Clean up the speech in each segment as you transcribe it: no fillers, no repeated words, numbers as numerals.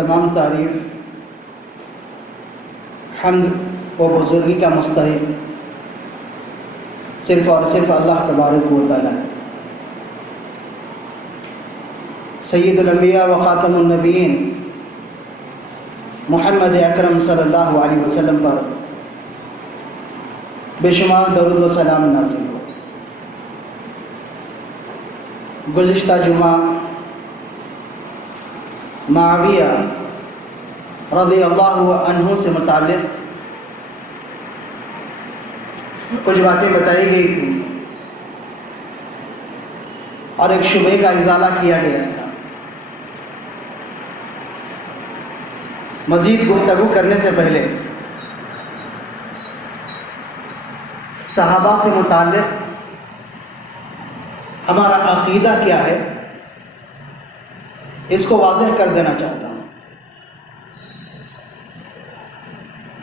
تمام تعریف حمد و بزرگی کا مستحق صرف اور صرف اللہ تبارک و تعالیٰ ہے۔ سید الانبیاء و خاتم النبیین محمد اکرم صلی اللہ علیہ وسلم پر بے شمار درود و سلام نازل ہو۔ گزشتہ جمعہ معاویہ رضی اللہ عنہ سے متعلق کچھ باتیں بتائی گئی تھی اور ایک شبہے کا ازالہ کیا گیا تھا۔ مزید گفتگو کرنے سے پہلے صحابہ سے متعلق ہمارا عقیدہ کیا ہے اس کو واضح کر دینا چاہتا ہوں۔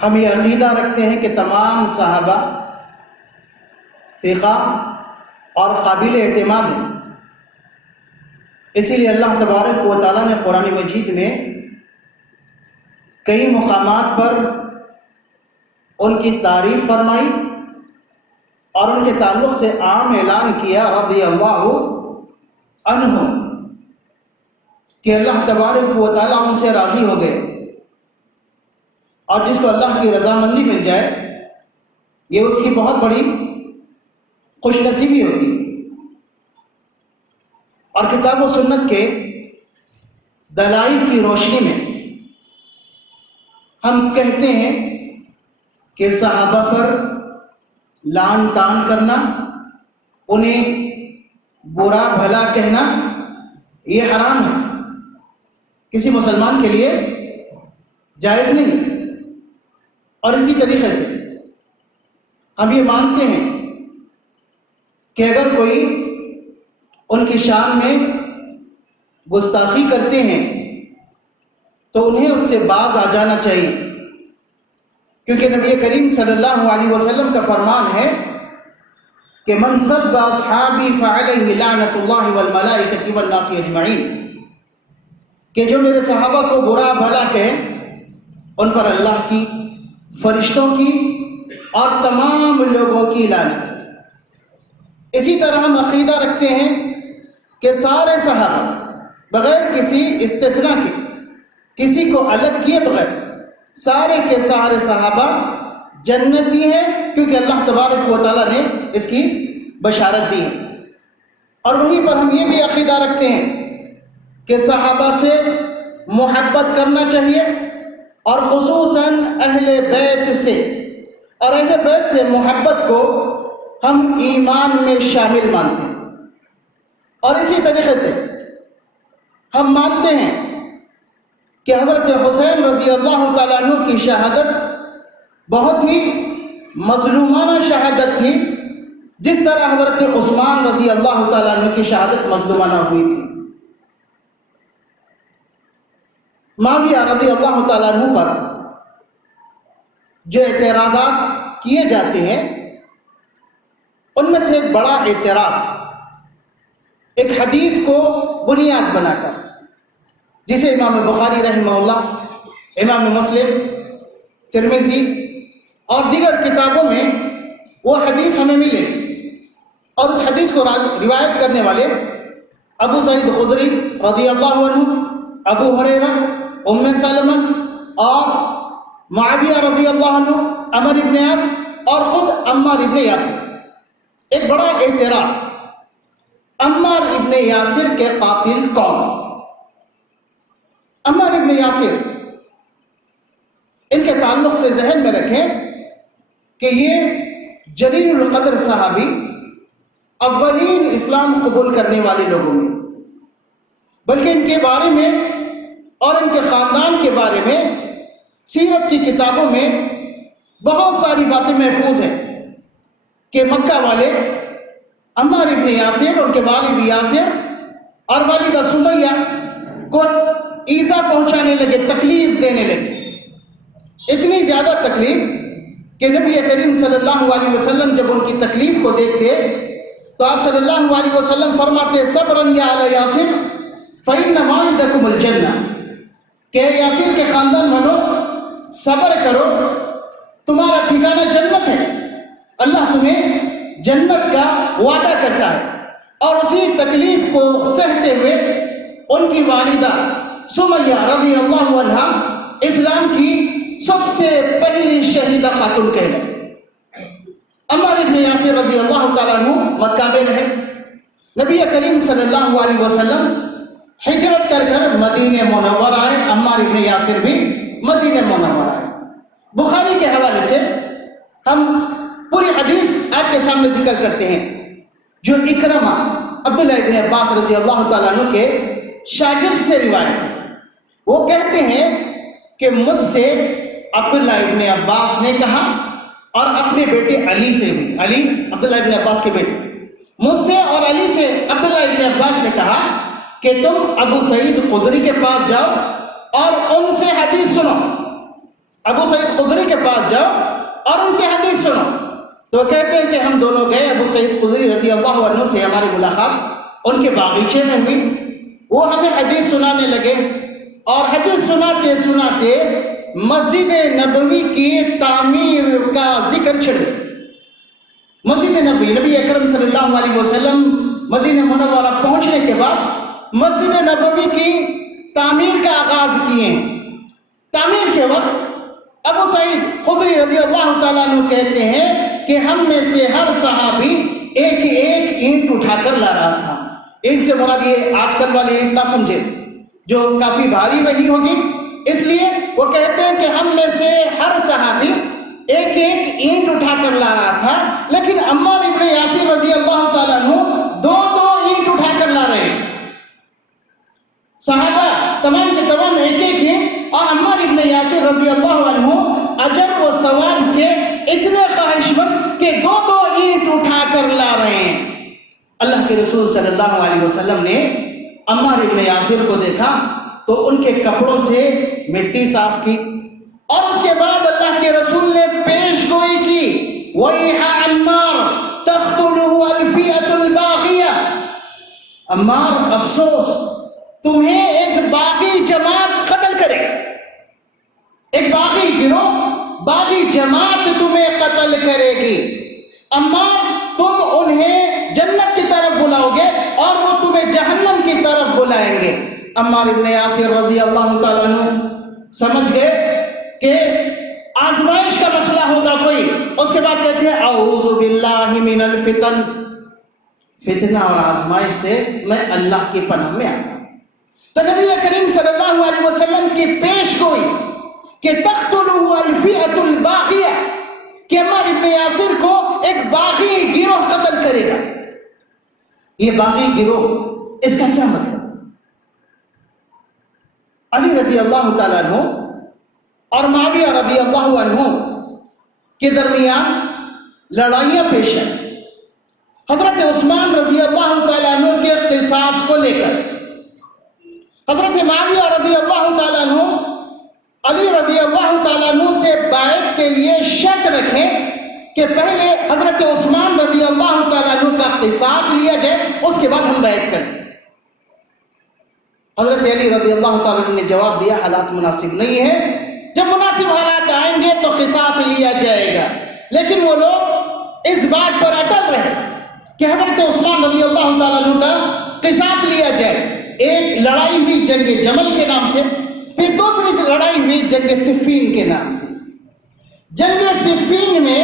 ہم یہ عقیدہ رکھتے ہیں کہ تمام صحابہ ثقہ اور قابل اعتماد ہیں، اسی لیے اللہ تبارک و تعالیٰ نے قرآن مجید میں کئی مقامات پر ان کی تعریف فرمائی اور ان کے تعلق سے عام اعلان کیا رضی اللہ عنہ کہ اللہ تبارک و تعالیٰ ان سے راضی ہو گئے، اور جس کو اللہ کی رضامندی مل جائے یہ اس کی بہت بڑی خوش نصیبی ہوتی ہے۔ اور کتاب و سنت کے دلائل کی روشنی میں ہم کہتے ہیں کہ صحابہ پر لعن طعن کرنا، انہیں برا بھلا کہنا یہ حرام ہے، کسی مسلمان کے لیے جائز نہیں۔ اور اسی طریقے سے ہم یہ مانتے ہیں کہ اگر کوئی ان کی شان میں گستاخی کرتے ہیں تو انہیں اس سے باز آ جانا چاہیے، کیونکہ نبی کریم صلی اللہ علیہ وسلم کا فرمان ہے کہ من سب اصحابی فعلیہ لعنت اللہ والملائکۃ والناس اجمعین، کہ جو میرے صحابہ کو برا بھلا کہے ان پر اللہ کی، فرشتوں کی اور تمام لوگوں کی لعنت۔ اسی طرح ہم عقیدہ رکھتے ہیں کہ سارے صحابہ بغیر کسی استثناء کے، کسی کو الگ کیے بغیر سارے کے سارے صحابہ جنتی ہیں، کیونکہ اللہ تبارک و تعالیٰ نے اس کی بشارت دی ہے۔ اور وہیں پر ہم یہ بھی عقیدہ رکھتے ہیں کہ صحابہ سے محبت کرنا چاہیے، اور خصوصاً اہل بیت سے، اور اہل بیت سے محبت کو ہم ایمان میں شامل مانتے ہیں۔ اور اسی طریقے سے ہم مانتے ہیں کہ حضرت حسین رضی اللہ تعالیٰ عنہ کی شہادت بہت ہی مظلومانہ شہادت تھی، جس طرح حضرت عثمان رضی اللہ تعالیٰ عنہ کی شہادت مظلومانہ ہوئی تھی۔ معاویہ رضی اللہ تعالیٰ عنہ پر جو اعتراضات کیے جاتے ہیں ان میں سے ایک بڑا اعتراض ایک حدیث کو بنیاد بنا کر، جسے امام بخاری رحمہ اللہ، امام مسلم، ترمذی اور دیگر کتابوں میں وہ حدیث ہمیں ملے، اور اس حدیث کو روایت کرنے والے ابو سعید خدری رضی اللہ عنہ، ابو ہریرہ، ام سلمہ اور معاویہ رضی اللہ عنہ، عمر ابن عاص اور خود عمار ابن یاسر۔ ایک بڑا اعتراض، عمار ابن یاسر کے قاتل کون؟ عمار ابن یاسر، ان کے تعلق سے ذہن میں رکھیں کہ یہ جلیل القدر صحابی، اولین اسلام قبول کرنے والے لوگوں میں، بلکہ ان کے بارے میں اور ان کے خاندان کے بارے میں سیرت کی کتابوں میں بہت ساری باتیں محفوظ ہیں کہ مکہ والے عمار ابن یاسر، ان کے والد یاسر اور والدہ سمیہ کو ایذا پہنچانے لگے، تکلیف دینے لگے، اتنی زیادہ تکلیف کہ نبی کریم صلی اللہ علیہ وسلم جب ان کی تکلیف کو دیکھتے تو آپ صلی اللہ علیہ وسلم فرماتے صبرا یا علی یاسر فإن موعدکم الجنہ، کہ یاسر کے خاندان والوں صبر کرو، تمہارا ٹھکانہ جنت ہے، اللہ تمہیں جنت کا وعدہ کرتا ہے۔ اور اسی تکلیف کو سہتے ہوئے ان کی والدہ سمیہ رضی اللہ عنہا اسلام کی سب سے پہلی شہیدہ خاتون کہلائیں۔ عمار ابن یاسر رضی اللہ تعالیٰ عنہ مکہ میں رہے، نبی کریم صلی اللہ علیہ وسلم ہجرت کر مدینہ منور آئے، عمار ابن یاسر بھی مدینہ منور آئے۔ بخاری کے حوالے سے ہم پوری حدیث آپ کے سامنے ذکر کرتے ہیں، جو اکرمہ عبداللہ ابن عباس رضی اللہ تعالیٰ عنہ کے شاگرد سے روایت ہے۔ وہ کہتے ہیں کہ مجھ سے عبداللہ ابن عباس نے کہا، اور اپنے بیٹے علی سے بھی، علی عبداللہ ابن عباس کے بیٹے، مجھ سے اور علی سے عبداللہ ابن عباس نے کہا کہ تم ابو سعید خدری کے پاس جاؤ اور ان سے حدیث سنو۔ ابو سعید خدری کے پاس جاؤ اور ان سے حدیث سنو۔ تو کہتے ہیں کہ ہم دونوں گئے، ابو سعید خدری رضی اللہ عنہ سے ہماری ملاقات ان کے باغیچے میں ہوئی، وہ ہمیں حدیث سنانے لگے، اور حدیث سناتے سناتے مسجد نبوی کی تعمیر کا ذکر چھڑ گیا۔ مسجد نبوی، نبی اکرم صلی اللہ علیہ وسلم مدینہ منورہ پہنچنے کے بعد مسجد نبوی کی تعمیر کا آغاز کیے ہیں۔ تعمیر کے وقت ابو سعید خدری رضی اللہ تعالیٰ عنہ کہتے ہیں کہ ہم میں سے ہر صحابی ایک ایک اینٹ اٹھا کر لا رہا تھا۔ اینٹ سے مراد یہ آج کل والی اینٹ نہ سمجھے جو کافی بھاری رہی ہوگی، اس لیے وہ کہتے ہیں کہ ہم میں سے ہر صحابی ایک ایک اینٹ اٹھا کر لا رہا تھا، لیکن عمار ابن یاسر رضی اللہ تعالیٰ عنہ دو دو اینٹ اٹھا کر لا رہے تھے۔ صحابہ تمام کے تمام ایک ایک اینٹ، اور عمار ابن یاسر رضی اللہ عنہ اجر و ثواب کے اتنے خواہش مند کہ دو دو اینٹ اٹھا کر لا رہے ہیں۔ اللہ کے رسول صلی اللہ علیہ وسلم نے عمار ابن یاسر کو دیکھا تو ان کے کپڑوں سے مٹی صاف کی، اور اس کے بعد اللہ کے رسول نے پیش گوئی کی، وَيْحَ عَمَّارْ تَقْتُلُهُ الْفِئَةُ الْبَاغِيَةُ، عمار افسوس، تمہیں ایک باغی جماعت قتل کرے، ایک باغی گروہ، باغی جماعت تمہیں قتل کرے گی۔ عمار تم انہیں جنت کی طرف بلاؤ گے اور وہ تمہیں جہنم کی طرف بلائیں گے۔ عمار ابن یاسر رضی اللہ تعالیٰ عنہ سمجھ گئے کہ آزمائش کا مسئلہ ہوگا کوئی، اس کے بعد کہتے ہیں اعوذ باللہ من الفتن، فتنہ اور آزمائش سے میں اللہ کی پناہ میں آتا ہوں۔ تو نبی کریم صلی اللہ علیہ وسلم کی پیش گوئی کہ تقتلہ الفئۃ الباغیہ، کہ عمار ابن یاسر کو ایک باغی گروہ قتل کرے گا۔ یہ باغی گروہ، اس کا کیا مطلب؟ علی رضی اللہ تعالیٰ عنہ اور معاویہ رضی اللہ عنہ کے درمیان لڑائیاں پیش ہیں، حضرت عثمان رضی اللہ تعالیٰ عنہ کے قصاص کو لے کر۔ حضرت معاویہ رضی اللہ تعالیٰ عنہ علی رضی اللہ تعالیٰ عنہ سے بیعت کے لیے شرط رکھیں کہ پہلے حضرت عثمان رضی اللہ تعالیٰ عنہ کا قصاص لیا جائے، اس کے بعد ہم بیعت کریں۔ حضرت علی رضی اللہ تعالیٰ عنہ نے جواب دیا، حالات مناسب نہیں ہے، جب مناسب حالات آئیں گے تو قصاص لیا جائے گا۔ لیکن وہ لوگ اس بات پر اٹل رہے کہ حضرت عثمان رضی اللہ تعالیٰ عنہ کا قصاص لیا جائے۔ ایک لڑائی ہوئی جنگ جمل کے نام سے، پھر دوسری لڑائی ہوئی جنگ صفین کے نام سے۔ جنگ صفین میں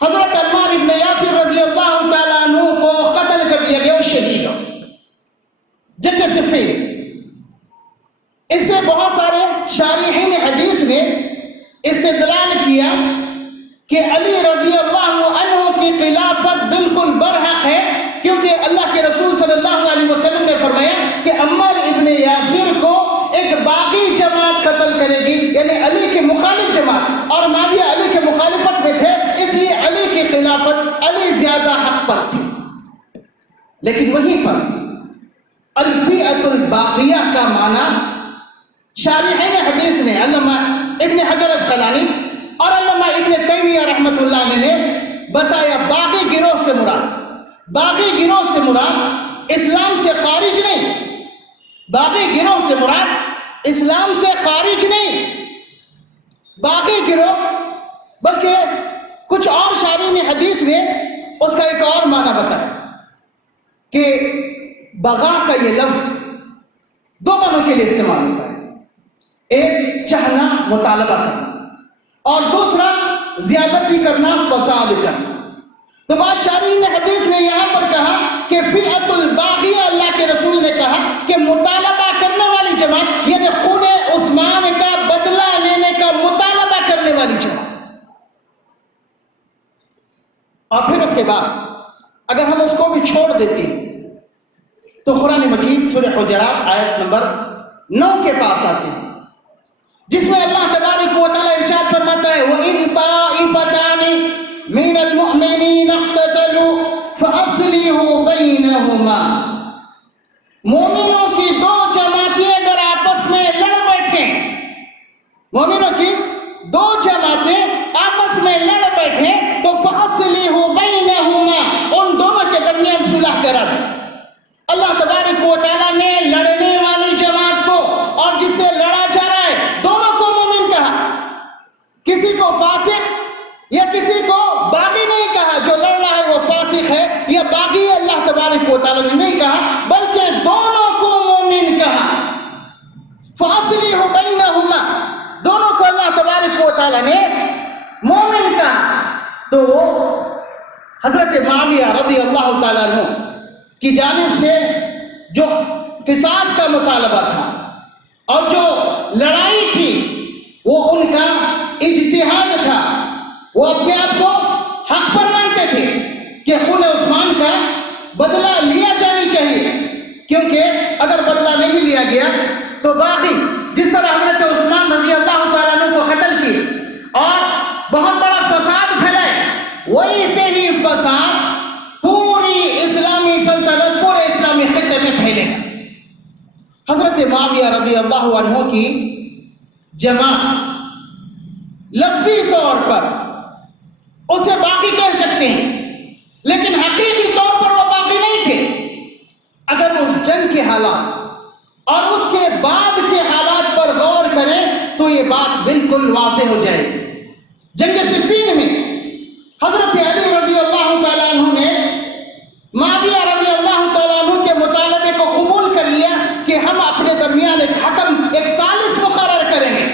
حضرت عمار ابن یاسر رضی اللہ تعالیٰ عنہ کو قتل کر دیا گیا، وہ شہید ہو جنگ صفین۔ اس سے بہت سارے شارحین حدیث نے استدلال کیا کہ علی رضی اللہ عنہ کی خلافت بالکل برحق ہے، کیونکہ اللہ کے رسول صلی اللہ علیہ وسلم نے فرمایا کہ عمار ابن یاسر کو ایک باغی جماعت قتل کرے گی، یعنی علی کے مخالف جماعت، اور معاویہ علی کے مخالفت میں تھے، اس لیے علی کی خلافت علی زیادہ حق پر تھی۔ لیکن وہیں پر الفئۃ الباغیہ کا معنی شارحین حدیث نے، علامہ ابن حجر اسقلانی اور علامہ ابن تیمیہ رحمۃ اللہ علیہ نے بتایا، باغی گروہ سے مراد، باغی گروہ سے مراد اسلام سے خارج نہیں، باغی گروہ سے مراد اسلام سے خارج نہیں، باقی گروہ، بلکہ کچھ اور شارحین حدیث نے اس کا ایک اور معنی بتایا کہ بغا کا یہ لفظ دو معنوں کے لیے استعمال ہوتا ہے، ایک چاہنا، مطالبہ کرنا، اور دوسرا زیادتی کرنا، فساد کرنا۔ تو بعض شارحین حدیث نے یہاں پر کہا کہ فئۃ الباغیہ، اللہ کے رسول نے کہا کہ مطالبہ کرنے والی جماعت، یعنی خون عثمان کا بدلہ لینے کا مطالبہ کرنے والی جماعت۔ اور پھر اس کے بعد اگر ہم اس کو بھی چھوڑ دیتے ہیں تو قرآن مجید سورہ حجرات آیت نمبر 9 کے پاس آتے ہیں، جس میں اللہ تبارک و تعالیٰ ارشاد فرماتا ہے وَإِن طَائِفَتَانِ مِنَ الْمُؤْمِنِينَ اخْتَتَلُوا فَأَصْلِحُوا بَيْنَهُمَا۔ مومنوں کی دو جماعتیں اگر آپس میں لڑ بیٹھیں، مومنوں کی دو جماعتیں آپس میں لڑ بیٹھیں تو فَأَصْلِحُوا بَيْنَهُمَا، ان دونوں کے درمیان صلح کرا دیں۔ اللہ تبارک و تعالیٰ نے لڑنے والی جماعت کو اور جس سے لڑا جا رہا ہے دونوں کو مومن کہا، کسی کو فاسق یا کسی کو باغی نہیں کہا، جو لڑ رہا ہے وہ فاسق ہے یا باغی ہے، اللہ تبارک و تعالیٰ نے نہیں کہا، بلکہ دونوں کو مومن کہا۔ فَأَصْلِحُوا بَيْنَهُمَا، دونوں کو اللہ تبارک و تعالیٰ نے مومن کہا۔ تو حضرت معاویہ رضی اللہ تعالیٰ عنہ کی جانب سے جو قصاص کا مطالبہ تھا اور جو لڑائی تھی وہ ان کا اجتہاد تھا، وہ اپنے آپ کو حق پر مانتے تھے کہ خون عثمان کا بدلہ لیا جانی چاہیے، کیونکہ اگر بدلہ نہیں لیا گیا تو باقی جس طرح حضرت عثمان رضی اللہ تعالیٰ عنہ کو قتل کی اور بہت بڑا فساد پھیلائے، وہی سے ہی فساد پوری اسلامی سلطنت، پورے اسلامی خطے میں پھیلے گا۔ حضرت معاویہ رضی اللہ عنہ کی جماعت لفظی طور پر اسے باقی کہہ سکتے ہیں، لیکن حقیقی طور پر وہ باقی نہیں تھے۔ اگر اس جنگ کے حالات اور اس کے بعد کے حالات پر غور کریں تو یہ بات بالکل واضح ہو جائے گی۔ جنگ صفین میں حضرت علی رضی اللہ تعالیٰ عنہ نے معاویہ رضی اللہ تعالیٰ عنہ کے مطالبے کو قبول کر لیا کہ ہم اپنے درمیان ایک حکم، ایک ثالث مقرر کریں گے۔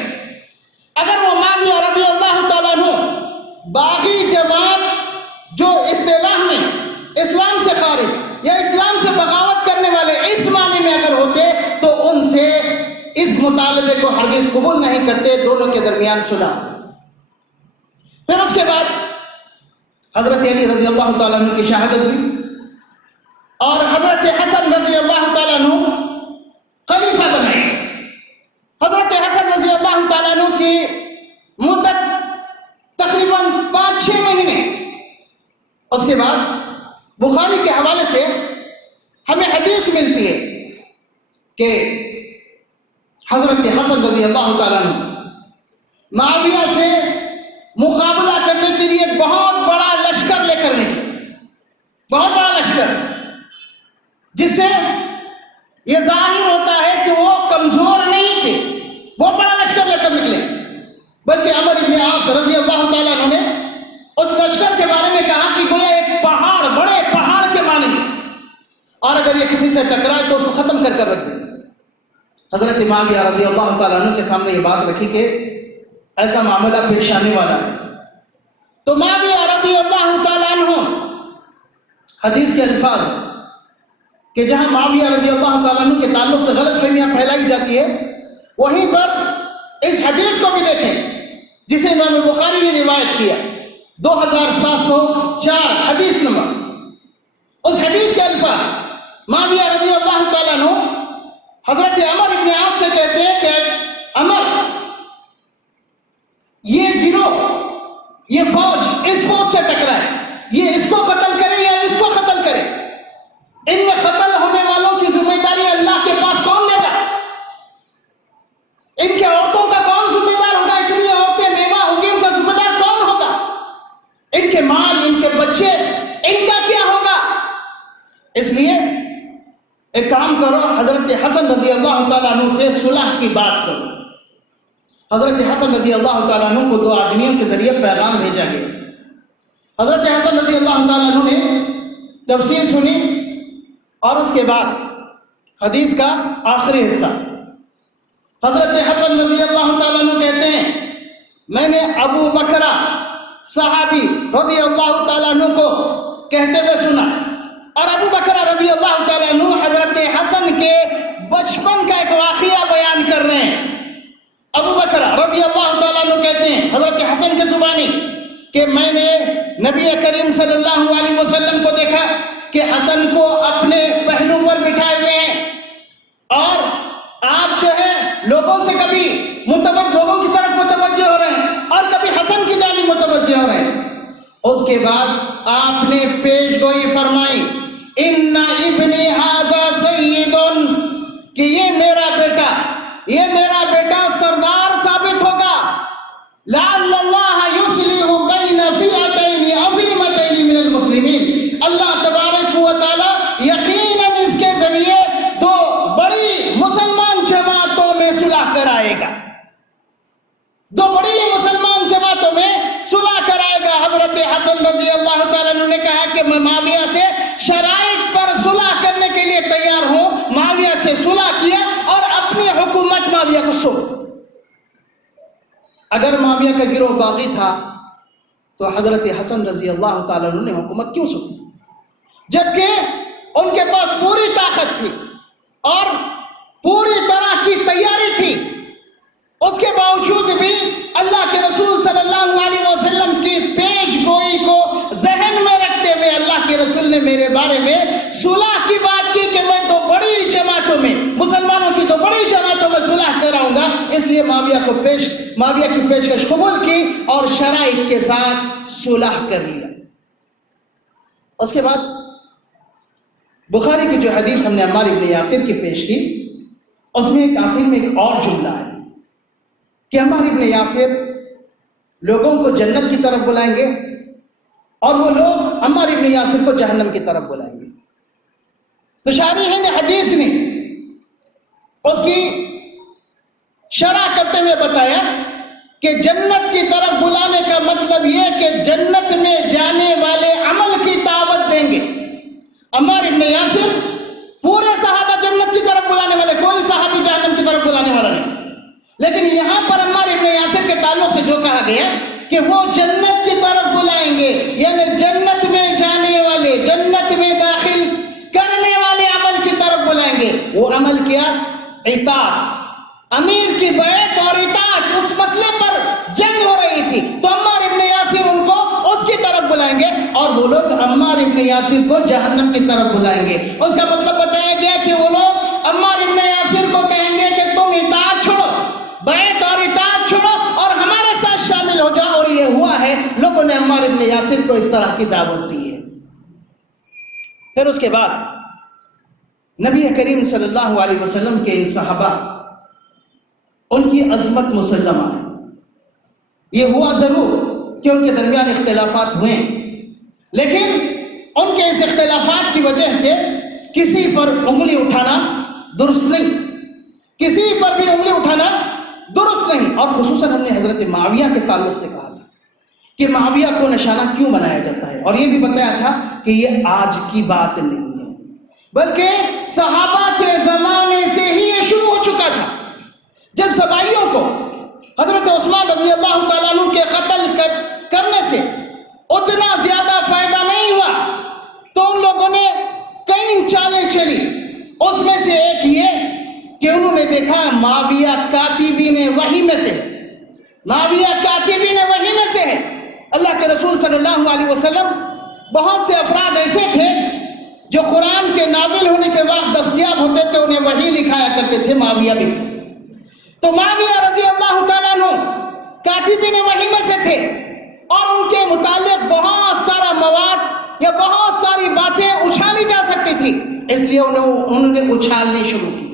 اگر وہ معاویہ رضی اللہ تعالیٰ عنہ باغی جماعت جو اصطلاح میں اسلام سے خارج یا اسلام سے بغاوت کرنے والے اس معنی میں اگر ہوتے تو ان سے اس مطالبے کو ہرگز قبول نہیں کرتے، دونوں کے درمیان صلح۔ پھر اس کے بعد حضرت علی رضی اللہ تعالیٰ عنہ کی شہادت ہوئی اور حضرت حسن رضی اللہ تعالیٰ عنہ خلیفہ بنائے گئے۔ حضرت حسن رضی اللہ تعالیٰ عنہ کی مدت تقریباً 5-6 مہینے۔ اس کے بعد بخاری کے حوالے سے ہمیں حدیث ملتی ہے کہ حضرت حسن رضی اللہ تعالیٰ عنہ معاویہ سے مقابلہ کرنے کے لیے بہت بڑا لشکر لے کر نکلے، بہت بڑا لشکر، جس سے یہ ظاہر ہوتا ہے کہ وہ کمزور نہیں تھے، بہت بڑا لشکر لے کر نکلے۔ بلکہ عمر بن عاص رضی اللہ تعالیٰ عنہ نے اس لشکر کے بارے میں کہا کہ گویا ایک پہاڑ، بڑے پہاڑ کے مانند، اور اگر یہ کسی سے ٹکرائے تو اس کو ختم کر کر رکھ دیں۔ حضرت معاویہ رضی اللہ تعالیٰ عنہ کے سامنے یہ بات رکھی کہ ایسا معاملہ پیش آنے والا ہے۔ تو معاویہ رضی اللہ تعالیٰ عنہ، حدیث کے الفاظ کہ جہاں معاویہ رضی اللہ تعالیٰ عنہ کے تعلق سے غلط فہمیاں پھیلائی جاتی ہے، وہیں پر اس حدیث کو بھی دیکھیں جسے امام بخاری نے روایت کیا، 2704 حدیث نمبر۔ اس حدیث کے الفاظ معاویہ رضی اللہ تعالیٰ عنہ حضرت عمر بن عاص سے کہتے ہیں کہ عمر، یہ گروہ، یہ فوج اس فوج سے ٹکرائے، یہ اس کو قتل کرے یا اس کو قتل کرے، ان میں قتل ہونے والوں کی ذمہ داری اللہ کے پاس کون لے گا؟ ان کے عورتوں کا کون ذمہ دار ہوگا؟ اتنی عورتیں بیوہ ہوگی، ان کا ذمہ دار کون ہوگا؟ ان کے مال، ان کے بچے، ان کا کیا ہوگا؟ اس لیے ایک کام کرو، حضرت حسن رضی اللہ تعالیٰ تعالیٰ عنہ سے صلح کی بات کرو۔ حضرت حسن رضی اللہ تعالیٰ عنہ کو دو آدمیوں کے ذریعے پیغام بھیجا گیا۔ حضرت حسن رضی اللہ تعالیٰ عنہ نے تفصیل سنی اور اس کے بعد حدیث کا آخری حصہ، حضرت حسن رضی اللہ تعالیٰ عنہ کہتے ہیں میں نے ابو بکرہ صحابی رضی اللہ تعالیٰ عنہ کو کہتے ہوئے سنا، اور ابو بکرہ رضی اللہ تعالیٰ عنہ حضرت حسن کے بچپن کا ایک واقعہ بیان کر رہے ہیں۔ ابو بکرہ رضی اللہ تعالیٰ عنہ کہتے ہیں حضرت حسن کے زبانی کہ میں نے نبی کریم صلی اللہ علیہ وسلم کو دیکھا کہ حسن کو اپنے پہلو پر بٹھائے ہوئے ہیں، اور آپ جو ہے لوگوں سے کبھی لوگوں کی طرف متوجہ ہو رہے ہیں اور کبھی حسن کی جانب متوجہ ہو رہے ہیں۔ اس کے بعد آپ نے پیش گوئی فرمائی ان ابنی ھذا سید، کہ یہ میرا بیٹا سردار ثابت ہوگا، لعل اللہ یصلح بین فئتین عظیمتین من المسلمین، اللہ تبارک و تعالی یقیناً اس کے ذریعے دو بڑی مسلمان جماعتوں میں صلح کرائے گا، دو بڑی مسلمان جماعتوں میں صلح کرائے گا۔ حضرت حسن رضی اللہ تعالیٰ عنہ نے کہا کہ میں معاویہ سے شرائط پر صلح کرنے کے لیے تیار ہوں، معاویہ سے صلح کیا اور اپنی حکومت معاویہ کو سونپ۔ اگر معاویہ کا گروہ باغی تھا تو حضرت حسن رضی اللہ تعالیٰ عنہ نے حکومت کیوں سونپی، جبکہ ان کے پاس پوری طاقت تھی اور پوری طرح کی تیاری تھی؟ اس کے باوجود بھی اللہ کے رسول صلی اللہ علیہ وسلم کی پیش گوئی کو ذہن میں رکھتے ہوئے اللہ کے رسول نے میرے بارے میں صلح کی بات کی کہ میں تو بڑی جماعتوں میں، مسلمانوں کی تو بڑی جماعتوں میں صلح کراؤں گا، اس لیے معاویہ کی پیشکش قبول کی اور شرائط کے ساتھ صلح کر لیا۔ اس کے بعد بخاری کی جو حدیث ہم نے عمار ابن یاسر کی پیش کی، اس میں ایک آخر میں ایک اور جملہ ہے کہ عمار ابن یاسر لوگوں کو جنت کی طرف بلائیں گے اور وہ لوگ عمار ابن یاسر کو جہنم کی طرف بلائیں گے۔ تو شارحین حدیث نے اس کی شرح کرتے ہوئے بتایا کہ جنت کی طرف بلانے کا مطلب یہ کہ جنت میں جانے والے عمل کی دعوت دیں گے۔ عمار ابن یاسر پورے صحابہ جنت کی طرف بلانے والے، کوئی صحابی جہنم کی طرف بلانے والا نہیں، لیکن یہاں پر عمار ابن یاسر کے تعلق سے جو کہا گیا کہ وہ جنت کی طرف بلائیں گے، یعنی جنت میں جانے والے، جنت میں داخل کرنے والے عمل کی طرف بلائیں گے۔ وہ عمل کیا؟ اطاعت، امیر کی بیعت اور اطاعت۔ اس مسئلے پر جنگ ہو رہی تھی تو عمار ابن یاسر ان کو اس کی طرف بلائیں گے اور وہ لوگ عمار ابن یاسر کو جہنم کی طرف بلائیں گے۔ اس کا مطلب بتایا گیا کہ وہ لوگ عمار ابن یاسر کو کہیں گے کہ تم اطاعت چھوڑو، بیعت اور اطاعت چھوڑو اور ہمارے ساتھ شامل ہو جاؤ، اور یہ ہوا ہے، لوگوں نے عمار ابن یاسر کو اس طرح کی دعوت دی ہے۔ پھر اس کے بعد نبی کریم صلی اللہ علیہ وسلم کے ان صحابہ، ان کی عظمت مسلمہ ہے۔ یہ ہوا ضرور کہ ان کے درمیان اختلافات ہوئے، لیکن ان کے اس اختلافات کی وجہ سے کسی پر انگلی اٹھانا درست نہیں، کسی پر بھی انگلی اٹھانا درست نہیں۔ اور خصوصاً ہم نے حضرت معاویہ کے تعلق سے کہا تھا کہ معاویہ کو نشانہ کیوں بنایا جاتا ہے، اور یہ بھی بتایا تھا کہ یہ آج کی بات نہیں ہے، بلکہ صحابہ کے زمانے سے ہی یہ شروع ہو چکا تھا۔ جب سبائیوں کو حضرت عثمان رضی اللہ تعالیٰ عنہ کے قتل کرنے سے اتنا زیادہ فائدہ نہیں ہوا تو ان لوگوں نے کئی چالیں چلی۔ اس میں سے ایک یہ کہ انہوں نے دیکھا معاویہ کاتبین وحی میں سے، معاویہ کاتبین وحی میں سے ہے۔ اللہ کے رسول صلی اللہ علیہ وسلم بہت سے افراد ایسے تھے جو قرآن کے نازل ہونے کے بعد دستیاب ہوتے تھے، انہیں وحی لکھایا کرتے تھے، معاویہ بھی تھے۔ تو معاویہ رضی اللہ تعالیٰ عنہ کاتبین وحی میں سے تھے، اور ان کے متعلق بہت سارا مواد یا بہت ساری باتیں اچھالی جا سکتی تھی، اس لیے انہوں نے اچھالنی شروع کی۔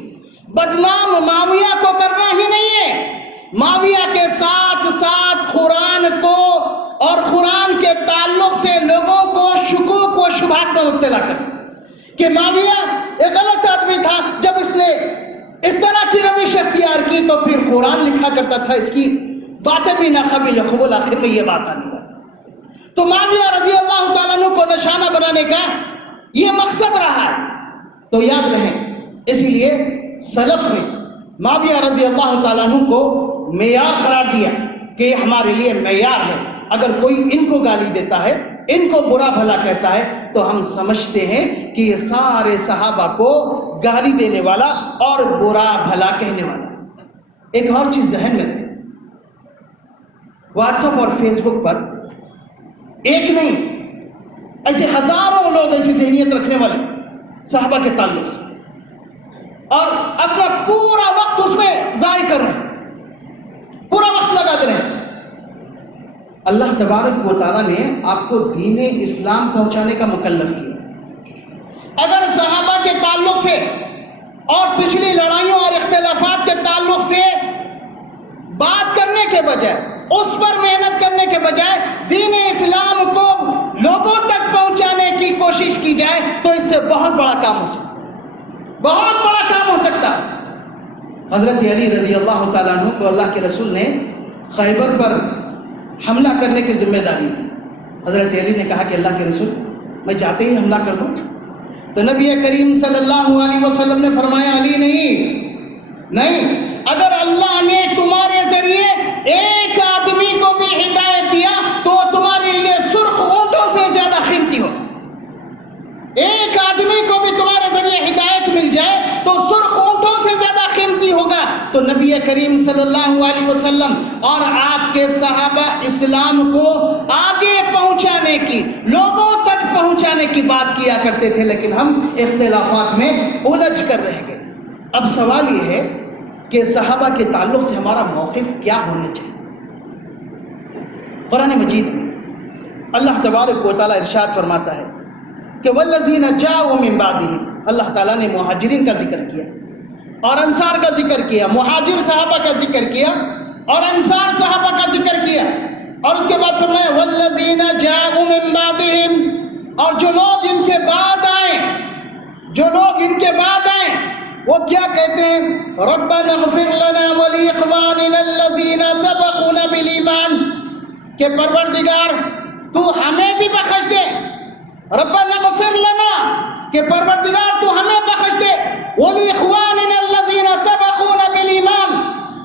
بدنام معاویہ کو کرنا ہی نہیں ہے، معاویہ کے ساتھ ساتھ قرآن کو اور قرآن کے تعلق سے لوگوں کو شکوک و شبہات میں مبتلا کر کہ معاویہ ایک غلط آدمی تھا جب اس نے اس طرح کی روش اختیار کی تو پھر قرآن لکھا کرتا تھا اس کی باتیں بھی نہ قابل قبول، آخر میں یہ بات آنے والی۔ تو معاویہ رضی اللہ تعالیٰ عنہ کو نشانہ بنانے کا یہ مقصد رہا ہے، تو یاد رہیں۔ اسی لیے سلف نے معاویہ رضی اللہ تعالیٰ عنہ کو معیار قرار دیا کہ یہ ہمارے لیے معیار ہے۔ اگر کوئی ان کو گالی دیتا ہے، ان کو برا بھلا کہتا ہے، تو ہم سمجھتے ہیں کہ یہ سارے صحابہ کو گالی دینے والا اور برا بھلا کہنے والا ہے۔ ایک اور چیز ذہن میں رکھیں، واٹس ایپ اور فیس بک پر ایک نہیں، ایسے ہزاروں لوگ ایسی ذہنیت رکھنے والے صحابہ کے تعلق سے، اور اپنا پورا وقت اس میں ضائع کر رہے ہیں، پورا وقت لگا دے رہے ہیں۔ اللہ تبارک و تعالیٰ نے آپ کو دین اسلام پہنچانے کا مکلف کیا۔ اگر صحابہ کے تعلق سے اور پچھلی لڑائیوں اور اختلافات کے تعلق سے بات کرنے کے بجائے، اس پر محنت کرنے کے بجائے دین اسلام کو لوگوں تک پہنچانے کی کوشش کی جائے، تو اس سے بہت بڑا کام ہو سکتا، بہت بڑا کام ہو سکتا۔ حضرت علی رضی اللہ تعالیٰ عنہ کو اللہ کے رسول نے خیبر پر حملہ کرنے کی ذمہ داری دی۔ حضرت علی نے کہا کہ اللہ کے رسول، میں جاتے ہی حملہ کر دوں؟ تو نبی کریم صلی اللہ علیہ وسلم نے فرمایا، علی نہیں، اگر اللہ نے تمہارے ذریعے ایک آدمی کو بھی ہدایت دیا تو تمہارے لیے سرخ اونٹوں سے زیادہ قیمتی ہو۔ ایک آدمی کو بھی تمہارے ذریعے ہدایت مل جائے تو سرخ اونٹوں سے زیادہ قیمتی ہوگا۔ تو نبی کریم صلی اللہ علیہ وسلم اور آپ کے صحابہ اسلام کو آگے پہنچانے کی، لوگوں تک پہنچانے کی بات کیا کرتے تھے، لیکن ہم اختلافات میں الجھ کر رہ گئے۔ اب سوال یہ ہے کہ صحابہ کے تعلق سے ہمارا موقف کیا ہونا چاہیے؟ قرآن مجید میں اللہ تبارک و تعالیٰ ارشاد فرماتا ہے کہ والذین جاؤوا من بعدہم، اللہ تعالیٰ نے مہاجرین کا ذکر کیا اور انصار کا ذکر کیا، مہاجر صحابہ کا ذکر کیا اور انصار صحابہ کا ذکر کیا، اور اس کے بعد فرمایا والذین جاؤوا من بعدہم، اور جو لوگ ان کے بعد آئیں، جو لوگ ان کے بعد آئیں وہ کیا کہتے ہیں؟ ربنا اغفر لنا ولاخواننا الذین سبقونا بالایمان، کہ پروردگار تو ہمیں بھی بخش دے، ربنا اغفر لنا، کہ پروردگار تو ہمیں بخش دے، ولاخواننا الذین سبقونا بالایمان،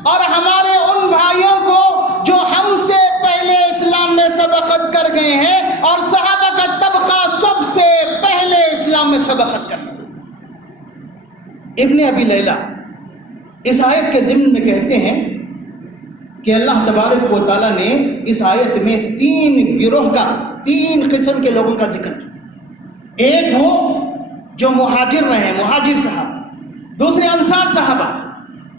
اور ہمارے ان بھائیوں کو جو ہم سے پہلے اسلام میں سبقت کر گئے ہیں، اور صحابہ کا طبقہ سب سے پہلے اسلام میں سبقت کرنا۔ ابن ابی لیلہ اس آیت کے ضمن میں کہتے ہیں کہ اللہ تبارک و تعالیٰ نے اس آیت میں 3 گروہ کا، 3 قسم کے لوگوں کا ذکر کیا۔ ایک وہ جو مہاجر رہے، مہاجر صحابہ، دوسرے انصار صحابہ،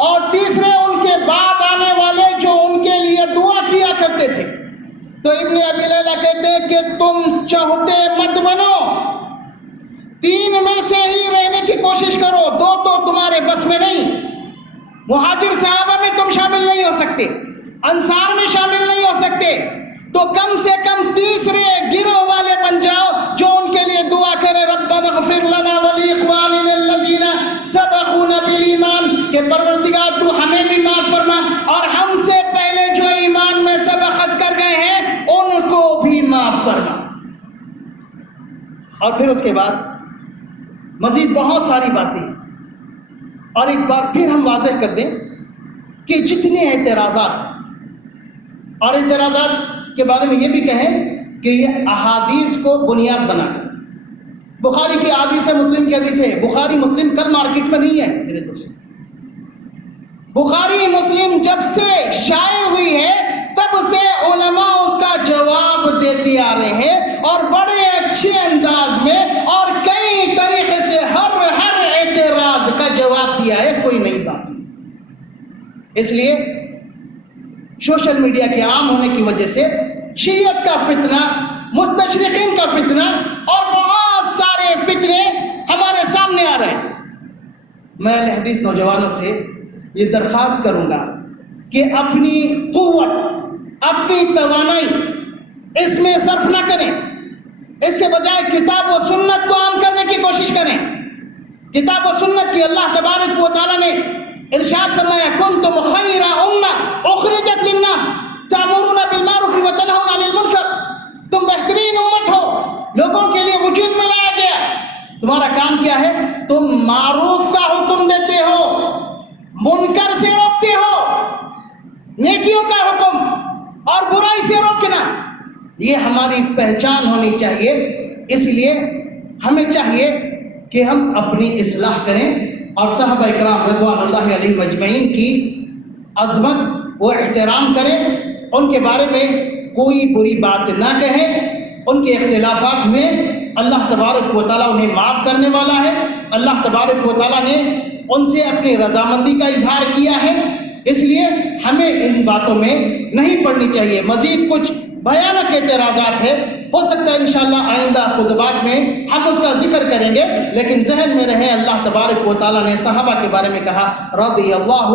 اور تیسرے ان کے بعد آنے والے جو ان کے لیے دعا کیا کرتے تھے۔ تو ابن ابی لیلہ کہتے ہیں کہ تم چاہتے مت بنو، 3 میں سے ہی رہنے کی کوشش کرو، 2 تو تمہارے بس میں نہیں۔ مہاجر صحابہ میں تم شامل نہیں ہو سکتے، انصار میں شامل نہیں ہو سکتے، تو کم سے کم تیسرے گروہ والے بن جاؤ جو ان کے لیے دعا کرے ربنا اغفر لنا ولاخواننا الذین سبقونا بالایمان، کہ پروردگار تو ہمیں بھی معاف فرما اور ہم سے پہلے جو ایمان میں سبقت کر گئے ہیں ان کو بھی معاف فرما۔ اور پھر اس کے بعد مزید بہت ساری باتیں ہیں، اور ایک بار پھر ہم واضح کر دیں کہ جتنے اعتراضات ہیں، اور اعتراضات کے بارے میں یہ بھی کہیں کہ یہ احادیث کو بنیاد بنا کر، بخاری کی حدیث ہے، مسلم کی حدیث ہے، بخاری مسلم کل مارکیٹ میں نہیں ہے میرے دوست، بخاری مسلم جب سے شائع ہوئی ہے تب سے علماء اس کا جواب دیتے آ رہے ہیں، اور بڑے اچھے انداز میں اور کئی طریقے سے ہر اعتراض کا جواب دیا ہے، کوئی نئی بات نہیں۔ اس لیے سوشل میڈیا کے عام ہونے کی وجہ سے شیعت کا فتنہ، مستشرقین کا فتنہ اور بہت سارے فتنے ہمارے سامنے آ رہے ہیں۔ میں اہل حدیث نوجوانوں سے یہ درخواست کروں گا کہ اپنی قوت، اپنی توانائی اس میں صرف نہ کریں، اس کے بجائے کتاب و سنت کو عام کرنے کی کوشش کریں۔ کتاب و سنت کی اللہ تبارک و تعالیٰ نے ارشاد فرمایا کنتم خیر امہ اخرجت للناس تأمرون بالمعروف وتنہون عن المنکر، تم بہترین امت ہو، لوگوں کے لیے وجود میں لایا گیا، تمہارا کام کیا ہے؟ تم معروف کا حکم دیتے ہو، منکر سے روکتے ہو، نیکیوں کا حکم اور برائی سے روکنا، یہ ہماری پہچان ہونی چاہیے۔ اس لیے ہمیں چاہیے کہ ہم اپنی اصلاح کریں اور صحابہ اکرام رضوان اللہ علیہم اجمعین کی عظمت و احترام کریں، ان کے بارے میں کوئی بری بات نہ کہیں، ان کے اختلافات میں اللہ تبارک و تعالیٰ انہیں معاف کرنے والا ہے، اللہ تبارک و تعالیٰ نے ان سے اپنی رضامندی کا اظہار کیا ہے، اس لیے ہمیں ان باتوں میں نہیں پڑنی چاہیے۔ مزید کچھ بھیانک اعتراضات ہے، ہو سکتا ہے انشاءاللہ آئندہ خطبات میں ہم اس کا ذکر کریں گے، لیکن ذہن میں رہے اللہ تبارک و تعالیٰ نے صحابہ کے بارے میں کہا رضی اللہ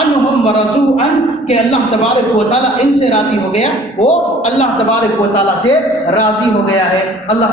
عنہم ورضوا عنہ، کہ اللہ تبارک و تعالیٰ ان سے راضی ہو گیا، وہ اللہ تبارک و تعالیٰ سے راضی ہو گیا ہے۔ اللہ